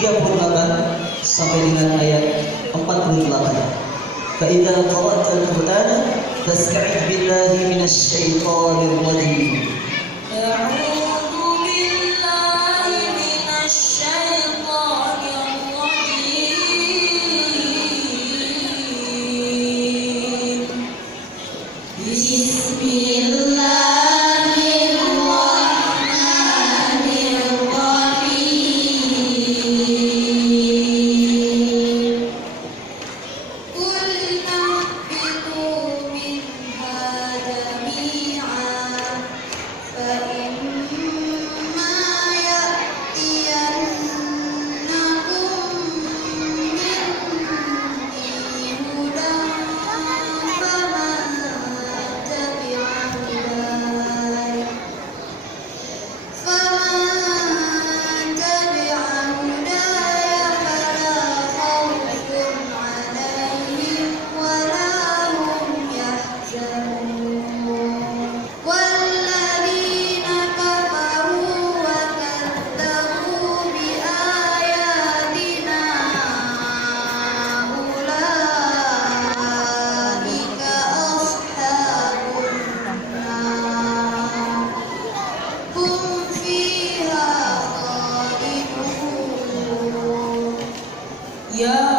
38 sampai dengan ayat 48. فإذا قرأت القرآن فاستعذ بالله من الشيطان الرجيم. أعوذ بالله من الشيطان الرجيم. بسم الله الرحمن الرحيم. قل اهبطوا منها جميعا فإما يأتينكم مني هدى فمن تبع هداي فلا خوف عليهم ولا هم يحزنون. والذين كفروا وكذبوا بآياتنا أولئك أصحاب النار هم فيها خالدون. يا